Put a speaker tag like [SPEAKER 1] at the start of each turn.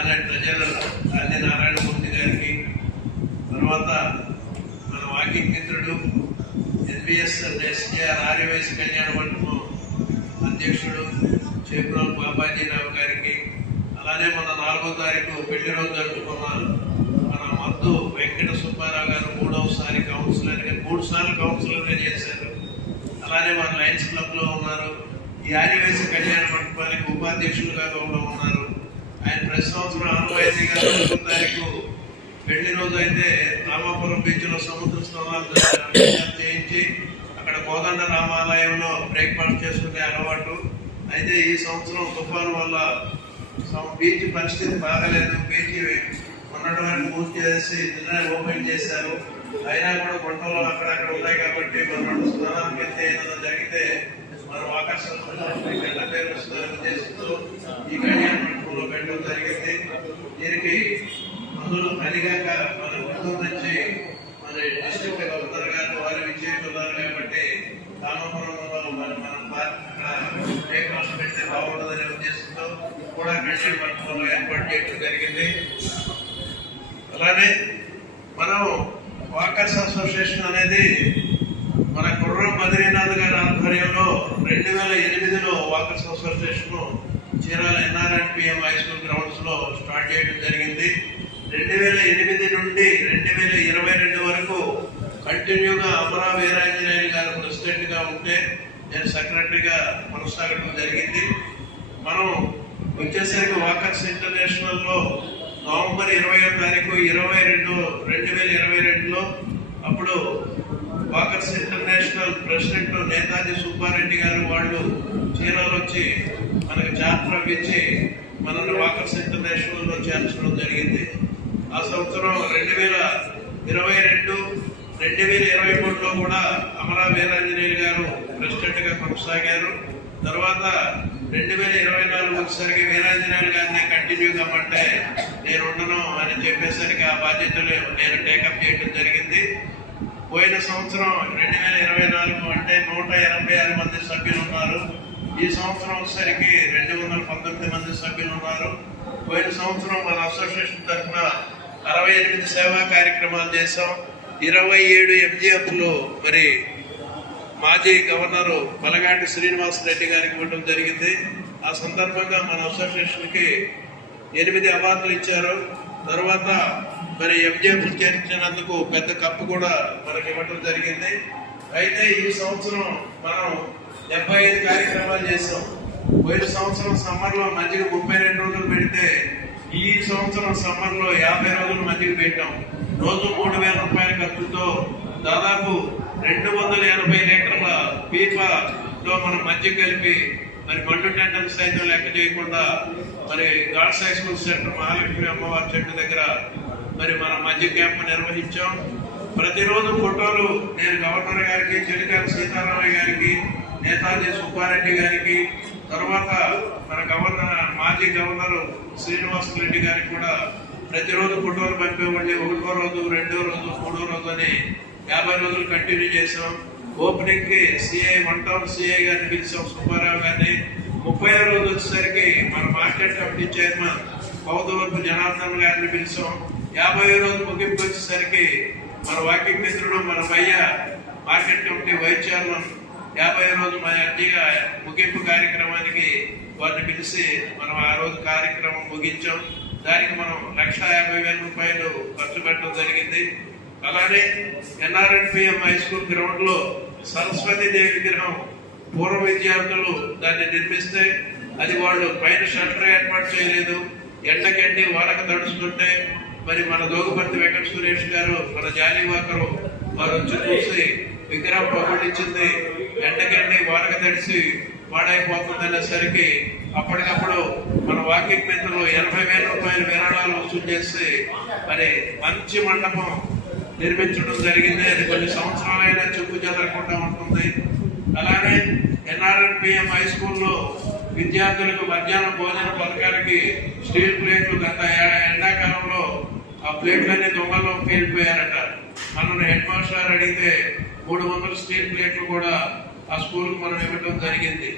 [SPEAKER 1] ఆనాటి ప్రజలు అలానే గాంధీ నారాయణమూర్తి గారికి తర్వాత మన వాకింగ్ మిత్రుడు ఎన్బిఎస్ ఎస్కేఆర్ ఆర్యవైశ్య కళ్యాణ మండపం అధ్యక్షుడు చేపురావు బాబాజీరావు గారికి అలానే మన నాలుగో తారీఖు పెళ్ళి రోజు జరుపుకున్న మన మద్దు వెంకట సుబ్బారావు గారు మూడవసారి కౌన్సిలర్గా మూడు సార్లు కౌన్సిలర్గా చేశారు. అలానే మన లయన్స్ క్లబ్లో ఉన్నారు. ఈ ఆదివాసీ కళ్యాణ మండపానికి ఉపాధ్యక్షులుగా కూడా ఉన్నారు. ఆయన ప్రతి సంవత్సరం ఆనవాయితీగా నాలుగో తారీఖు పెళ్ళి రోజు అయితే రామాపురం బీచ్లో సముద్ర స్నానాలు చేయించి అక్కడ కోదండ రామాలయంలో బ్రేక్ఫాస్ట్ చేసుకునే అలవాటు. అయితే ఈ సంవత్సరం తుఫాను వల్ల బీచ్ పరిస్థితి బాగలేదు. బీచ్ ఉన్నటువంటి వరకు పూర్తి చేసి నిన్న ఓపెన్ చేశారు. అయినా కూడా గుంటలో అక్కడక్కడ ఉన్నాయి కాబట్టి మనం స్నానానికి వెళ్తే ఏదైనా జరిగితే మనం ఆకర్షణ పేరు ఈ కళ్యాణ మండపంలో పెట్టడం జరిగింది దీనికి అందులో పనిగాక మన గుంటూరు నుంచి మన డిస్ట్రిక్ట్ గవర్నర్ గారు వారు విజయిస్తున్నారు కాబట్టి రామపురంలో మన మనం అక్కడ పెడితే బాగుంటుందనే ఉద్దేశంతో కూడా కళ్యాణ మండపంలో ఏర్పాటు చేయడం జరిగింది. అలానే మనం వాకర్స్ అసోసియేషన్ అనేది మన కుర్రం బద్రీనాథ్ గారి ఆధ్వర్యంలో రెండు వేల ఎనిమిదిలో walkers association Chirala NRN PM high school గ్రౌండ్స్లో స్టార్ట్ చేయడం జరిగింది. రెండు వేల ఎనిమిది నుండి రెండు వేల ఇరవై రెండు వరకు కంటిన్యూగా అమరా వీరాంజనేయులు గారు ప్రెసిడెంట్గా ఉంటే నేను సెక్రటరీగా కొనసాగడం జరిగింది. మనం వచ్చేసరికి వాకర్స్ ఇంటర్నేషనల్లో నవంబర్ ఇరవై తారీఖు ఇరవై రెండు రెండు వేల ఇరవై రెండులో అప్పుడు walkers international president Netaji Subbareddy గారు వాళ్ళు చీరాలు వచ్చి మనకు చార్టర్ ఇచ్చి మనల్ని వాకర్స్ ఇంటర్నేషనల్లో చేర్చడం జరిగింది. ఆ సంవత్సరం రెండు వేల ఇరవై రెండు రెండు వేల ఇరవై మూడులో కూడా అమరా వీరాంజనేయులు గారు ప్రెసిడెంట్గా కొనసాగారు. తర్వాత రెండు వేల ఇరవై నాలుగు వచ్చేసరికి వీరాంజనేయులు గారిని కంటిన్యూ కమ్మంటే నేను ఉండను అని చెప్పేసరికి ఆ బాధ్యతలు నేను టేకప్ చేయడం జరిగింది. పోయిన సంవత్సరం రెండు వేల ఇరవై నాలుగు అంటే నూట ఎనభై ఆరు మంది సభ్యులు ఉన్నారు. ఈ సంవత్సరం వచ్చేసరికి రెండు వందల పంతొమ్మిది మంది సభ్యులు ఉన్నారు. పోయిన సంవత్సరం మన అసోసియేషన్ తరఫున అరవై ఎనిమిది సేవా కార్యక్రమాలు చేశాం. ఇరవై ఏడు ఎంజిఎఫ్లు మరి మాజీ గవర్నర్ మలగాంటి శ్రీనివాస్ రెడ్డి గారికి ఇవ్వడం జరిగింది. ఆ సందర్భంగా మన అసోసియేషన్కి ఎనిమిది అవార్డులు ఇచ్చారు. తర్వాత మరి ఎంజిఎఫ్ చేర్చినందుకు పెద్ద కప్పు కూడా మనకి ఇవ్వడం జరిగింది. అయితే ఈ సంవత్సరం మనం డెబ్బై ఐదు కార్యక్రమాలు చేసాం పోయిన సంవత్సరం సమ్మర్లో లో ముప్పై రెండు రోజులు పెడితే ఈ సంవత్సరం సమ్మర్లో యాభై రోజులు మధ్యకి పెట్టాం. రోజు మూడు వేల రూపాయల ఖర్చుతో దాదాపు రెండు వందల ఎనభై లీటర్ల పీపలో మనం మధ్య కలిపి మరి మండు టెండర్ సైతం లెక్క చేయకుండా మరి gods high school centre Mahalakshmi అమ్మవారి చెట్టు దగ్గర మరి మనం మధ్య క్యాంప్ నిర్వహించాం. ప్రతిరోజు ఫోటోలు నేను గవర్నర్ గారికి చెలికాని సీతారామయ్య గారికి నేతాజీ సుబ్బారెడ్డి గారికి తర్వాత మన గవర్నర్ మాజీ గవర్నర్ శ్రీనివాస్ రెడ్డి గారికి కూడా ప్రతిరోజు ఫోటోలు పంపేవాడి ఒకటో రోజు రెండో రోజు మూడో రోజు అని యాభై రోజులు కంటిన్యూ చేసాం ఓపెనింగ్కి సిఐ వన్ టౌన్ సిఐ గారిని పిలిచాం సుబ్బారావు గారిని. ముప్పై రోజు వచ్చేసరికి మన market committee chairman Paudavarapu Janardhan గారిని పిలిచాం. యాభై రోజు ముగింపు వచ్చేసరికి మన వాకింగ్ మిత్రుడు మన భయ్య మార్కెట్ కమిటీ వైస్ చైర్మన్ యాభై రోజు మన అర్జీగా ముగింపు కార్యక్రమానికి వారిని పిలిచి మనం ఆ రోజు కార్యక్రమం ముగించాం. దానికి మనం లక్ష యాభై వేల రూపాయలు ఖర్చు పెట్టడం జరిగింది. అలానే ఎన్ఆర్ఎన్పిఎం హై స్కూల్ గ్రౌండ్లో సరస్వతి దేవి విగ్రహం పూర్వ విద్యార్థులు దాన్ని నిర్మిస్తే అది వాళ్ళు పైన షట్టర్ ఏర్పాటు చేయలేదు. ఎండకెండి వానక తడుచుకుంటే మరి మన దోగుపర్తి వెంకట సురేష్ గారు మన జానీ వాకరు వారు వచ్చి చూసి విగ్రహం పగుడించింది. ఎండకెండి వానక తడిసి పాడైపోతుంది అనేసరికి అప్పటికప్పుడు మన వాకింగ్ మిత్రులు ఎనభై వేల రూపాయల విరాళాలు వసూలు చేసి మరి మంచి మండపం నిర్మించడం జరిగింది. అది కొన్ని సంవత్సరాలైనా చెప్పు చెదరకుండా ఉంటుంది. అలానే ఎన్ఆర్ఎన్పిఎం హై స్కూల్లో విద్యార్థులకు మధ్యాహ్నం భోజన పథకానికి స్టీల్ ప్లేట్లు గత ఎండాకాలంలో ఆ ప్లేట్లన్నీ దొంగలో పేలిపోయారట. మనల్ని హెడ్ మాస్టర్ అడిగితే మూడు వందల స్టీల్ ప్లేట్లు కూడా ఆ స్కూల్కి మనం ఇవ్వడం జరిగింది.